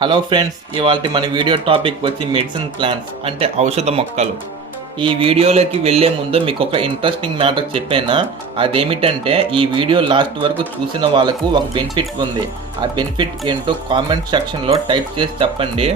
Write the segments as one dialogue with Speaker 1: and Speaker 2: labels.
Speaker 1: Hello friends ఇవాళ మన video topic వచ్చి మెడిసిన్ ప్లాంట్స్ అంటే ఔషధ మొక్కలు. ఈ వీడియోలోకి వెళ్ళే ముందు మీకు ఒక ఇంట్రెస్టింగ్ మ్యాటర్ చెప్పానా? అదేమిటంటే ఈ వీడియో లాస్ట్ వరకు చూసిన వాళ్ళకు ఒక బెనిఫిట్ ఉంది. ఆ బెనిఫిట్ ఏంటో కామెంట్ సెక్షన్లో టైప్ చేసి చెప్పండి.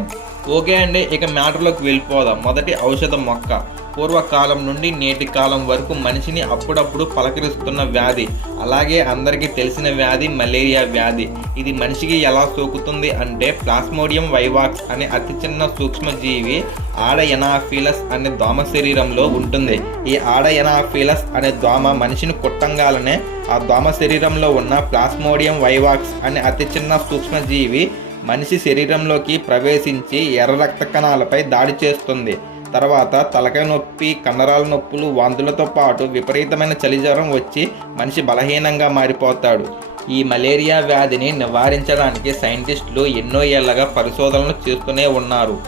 Speaker 1: ఓకే అండి ఇక మ్యాటర్లోకి వెళ్ళిపోదాం. మొదటి ఔషధ మొక్క. పూర్వకాలం నుండి నేటి కాలం వరకు మనిషిని అప్పుడప్పుడు పలకరిస్తున్న వ్యాధి. అలాగే అందరికీ తెలిసిన వ్యాధి మలేరియా వ్యాధి. ఇది మనిషికి ఎలా సోకుతుంది అంటే ప్లాస్మోడియం వైవాక్స్ అనే అతి చిన్న సూక్ష్మజీవి ఆడ ఎనాఫీలస్ అనే దోమ శరీరంలో ఉంటుంది. ఈ ఆడ ఎనాఫీలస్ అనే దోమ మనిషిని కుట్టంగాలనే ఆ దోమ శరీరంలో ఉన్న ప్లాస్మోడియం వైవాక్స్ అనే అతి చిన్న సూక్ష్మజీవి మనిషి శరీరంలోకి ప్రవేశించి ఎర్ర రక్త కణాలపై దాడి చేస్తుంది. తర్వాత తలకాయ నొప్పి కండరాల నొప్పులు వాంతులతో పాటు విపరీతమైన చలిజ్వరం వచ్చి మనిషి బలహీనంగా మారిపోతాడు. ఈ మలేరియా వ్యాధిని నివారించడానికి సైంటిస్టులు ఎన్నో ఏళ్ళగా పరిశోధనలు చేస్తూనే ఉన్నారు.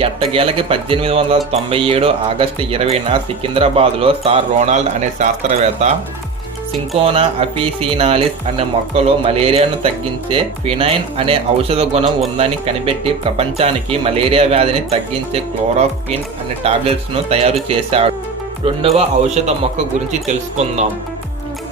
Speaker 1: ఎట్టగేలకి పద్దెనిమిది వందల తొంభై ఏడు ఆగస్టు ఇరవైన సికింద్రాబాద్లో సార్ రోనాల్డ్ అనే శాస్త్రవేత్త సింకోనా అఫీసీనాలిస్ అనే మొక్కలో మలేరియాను తగ్గించే ఫినైన్ అనే ఔషధ గుణం ఉందని కనిపెట్టి ప్రపంచానికి మలేరియా వ్యాధిని తగ్గించే క్లోరోఫిన్ అనే టాబ్లెట్స్ను తయారు చేశాడు. రెండవ ఔషధ మొక్క గురించి తెలుసుకుందాం.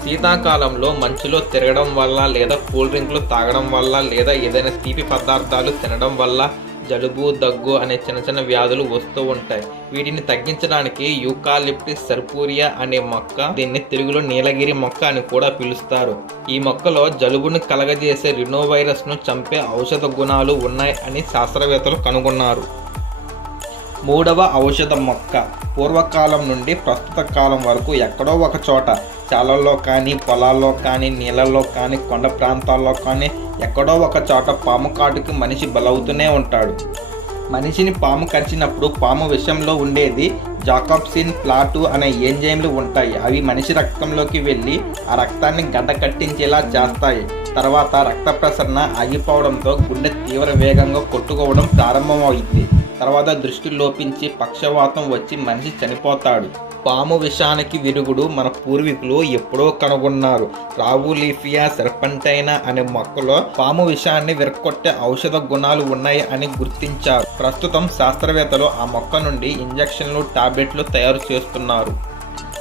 Speaker 1: శీతాకాలంలో మంచులో తిరగడం వల్ల లేదా కూల్ డ్రింక్లు తాగడం వల్ల లేదా ఏదైనా తీపి పదార్థాలు తినడం వల్ల జలుబు దగ్గు అనే చిన్న చిన్న వ్యాధులు వస్తూ ఉంటాయి. వీటిని తగ్గించడానికి యూకాలిప్టిస్ సర్పూరియా అనే మొక్క దీన్ని తెలుగులో నీలగిరి మొక్క అని కూడా పిలుస్తారు. ఈ మొక్కలో జలుబును కలగజేసే రినోవైరస్ను చంపే ఔషధ గుణాలు ఉన్నాయి అని శాస్త్రవేత్తలు కనుగొన్నారు. మూడవ ఔషధ మొక్క పూర్వకాలం నుండి ప్రస్తుత కాలం వరకు ఎక్కడో ఒక చోట చాలల్లో కానీ పొలాల్లో కానీ నీళ్ళల్లో కానీ కొండ ప్రాంతాల్లో కానీ ఎక్కడో ఒక చోట పాము కాటుకి మనిషి బలవుతూనే ఉంటాడు. మనిషిని పాము కరిచినప్పుడు పాము విషయంలో ఉండేది జాకాప్సిన్ ప్లాటు అనే ఎంజైమ్లు ఉంటాయి. అవి మనిషి రక్తంలోకి వెళ్ళి ఆ రక్తాన్ని గడ్డ కట్టించేలా చేస్తాయి. తర్వాత రక్త ప్రసరణ ఆగిపోవడంతో గుండె తీవ్ర వేగంగా కొట్టుకోవడం ప్రారంభమవుతుంది తర్వాత దృష్టి లోపించి పక్షవాతం వచ్చి మనిషి చనిపోతాడు. పాము విషానికి విరుగుడు మన పూర్వీకులు ఎప్పుడో కనుగొన్నారు. రావులీఫియా సెర్పంటైనా అనే మొక్కలో పాము విషాన్ని విరక్కొట్టే ఔషధ గుణాలు ఉన్నాయి అని గుర్తించారు. ప్రస్తుతం శాస్త్రవేత్తలు ఆ మొక్క నుండి ఇంజెక్షన్లు టాబ్లెట్లు తయారు చేస్తున్నారు.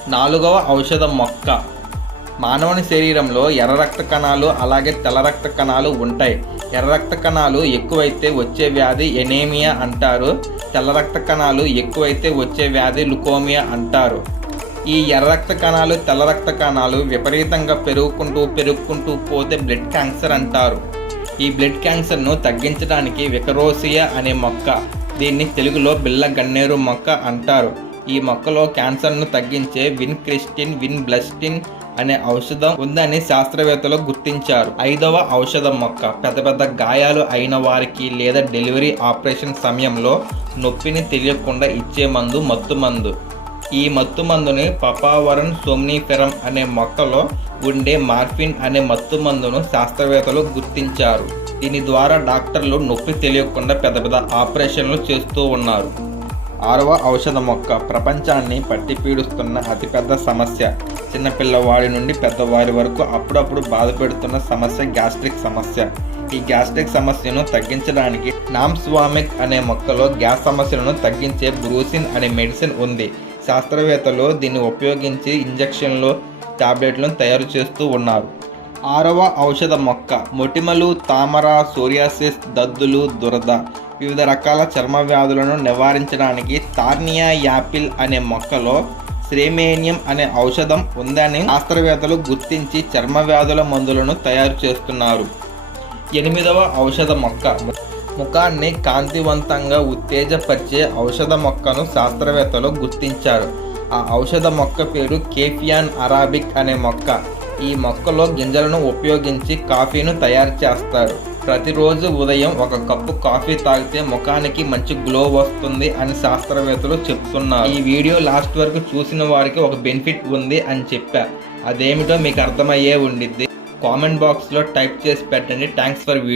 Speaker 1: నాలుగవ ఔషధ మొక్క. మానవుని శరీరంలో ఎర్ర రక్త కణాలు అలాగే తెల్ల రక్త కణాలు ఉంటాయి. ఎర్ర రక్త కణాలు ఎక్కువైతే వచ్చే వ్యాధి ఎనేమియా అంటారు. తెల్ల రక్త కణాలు ఎక్కువైతే వచ్చే వ్యాధి లుకోమియా అంటారు. ఈ ఎర్ర రక్త కణాలు తెల్ల రక్త కణాలు విపరీతంగా పెరుగుకుంటూ పెరుగుకుంటూ పోతే బ్లడ్ క్యాన్సర్ అంటారు. ఈ బ్లడ్ క్యాన్సర్ను తగ్గించడానికి వికరోసియా అనే మొక్క దీన్ని తెలుగులో బిల్ల గన్నేరు మొక్క అంటారు. ఈ మొక్కలో క్యాన్సర్ను తగ్గించే విన్ క్రిస్టిన్ విన్ బ్లస్టిన్ అనే ఔషధం ఉందని శాస్త్రవేత్తలు గుర్తించారు. ఐదవ ఔషధం మొక్క. పెద్ద పెద్ద గాయాలు అయిన వారికి లేదా డెలివరీ ఆపరేషన్ సమయంలో నొప్పిని తెలియకుండా ఇచ్చే మందు మత్తు మందు. ఈ మత్తు మందుని పపావరన్ సోమ్నిఫెరం అనే మొక్కలో ఉండే మార్ఫిన్ అనే మత్తు మందును శాస్త్రవేత్తలు గుర్తించారు. దీని ద్వారా డాక్టర్లు నొప్పి తెలియకుండా పెద్ద పెద్ద ఆపరేషన్లు చేస్తూ ఉన్నారు. ఆరవ ఔషధ మొక్క. ప్రపంచాన్ని పట్టిపీడుస్తున్న అతిపెద్ద సమస్య. చిన్నపిల్లవాడి నుండి పెద్దవారి వరకు అప్పుడప్పుడు బాధపెడుతున్న సమస్య గ్యాస్ట్రిక్ సమస్య. ఈ గ్యాస్ట్రిక్ సమస్యను తగ్గించడానికి నామ్స్వామిక్ అనే మొక్కలో గ్యాస్ సమస్యలను తగ్గించే బ్రూసిన్ అనే మెడిసిన్ ఉంది. శాస్త్రవేత్తలు దీన్ని ఉపయోగించి ఇంజెక్షన్లు టాబ్లెట్లను తయారు చేస్తూ ఉన్నారు. ఆరవ ఔషధ మొక్క. మొటిమలు తామర సోరియాసిస్ దద్దులు దురద. వివిధ రకాల చర్మ వ్యాధులను నివారించడానికి తార్నియా యాపిల్ అనే మొక్కలో శ్రేమేనియం అనే ఔషధం ఉందని శాస్త్రవేత్తలు గుర్తించి చర్మ వ్యాధుల మందులను తయారు చేస్తున్నారు. ఎనిమిదవ ఔషధ మొక్క. ముఖాన్ని కాంతివంతంగా ఉత్తేజపరిచే ఔషధ మొక్కను శాస్త్రవేత్తలు గుర్తించారు. ఆ ఔషధ మొక్క పేరు కేఫియాన్ అరాబిక్ అనే మొక్క. ఈ మొక్కలో గింజలను ఉపయోగించి కాఫీను తయారు చేస్తారు. ప్రతిరోజు ఉదయం ఒక కప్పు కాఫీ తాగితే ముఖానికి మంచి గ్లో వస్తుంది అని శాస్త్రవేత్తలు చెప్తున్నారు. ఈ వీడియో లాస్ట్ వరకు చూసిన వారికి ఒక బెనిఫిట్ ఉంది అని చెప్పా. అదేమిటో మీకు అర్థమయ్యే ఉండిద్ది. కామెంట్ బాక్స్లో టైప్ చేసి పెట్టండి. Thanks for video.